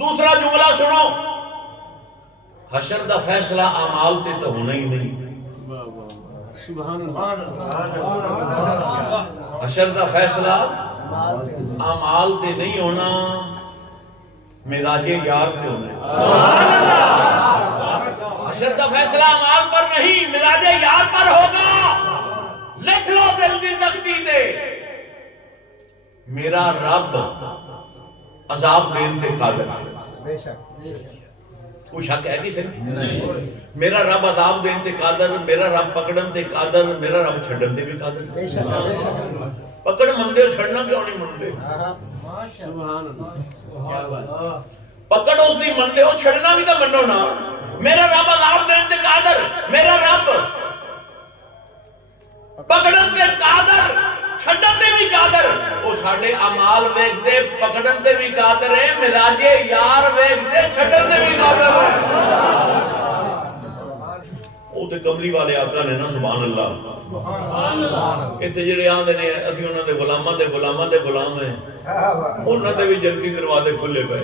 دوسرا جملہ سنو، حشر دا فیصلہ اعمال تے تو ہونا ہی نہیں، حشر دا فیصلہ اعمال تے نہیں ہونا، مزاج یار تے ہونا ہے۔ حشر دا فیصلہ اعمال پر نہیں، مزاج یار پر ہوگا۔ لکھ لو دل دی تختی تے، میرا رب عذاب دین تے قادر ہے، کوئی شک ہے کسی نہیں؟ میرا رب عذاب دین تے قادر، میرا رب پکڑن تے قادر، میرا رب چھڑن تے بھی قادر۔ پکڑ مندے چھڑنا کیوں نہیں مندے؟ پکڑ اس دی مندے ہو، چھڑنا بھی تو منو نا۔ میرا رب عذاب دین تے قادر، میرا رب پکڑن تے قادر، چھڑن تے بھی قادر۔ وہ ساڑھے عمال ویکھ دے پکڑن تے بھی قادر ہے، مزاجے یار ویکھ دے چھڑن تے بھی قادر ہے۔ وہ تے کملی والے آقا نے نا، سبحان اللہ۔ اتھے جڑے آندے نے اسی انہاں دے غلاماں دے غلاماں دے غلام ہیں، انہاں دے بھی جنتی دروازے کھلے پئے۔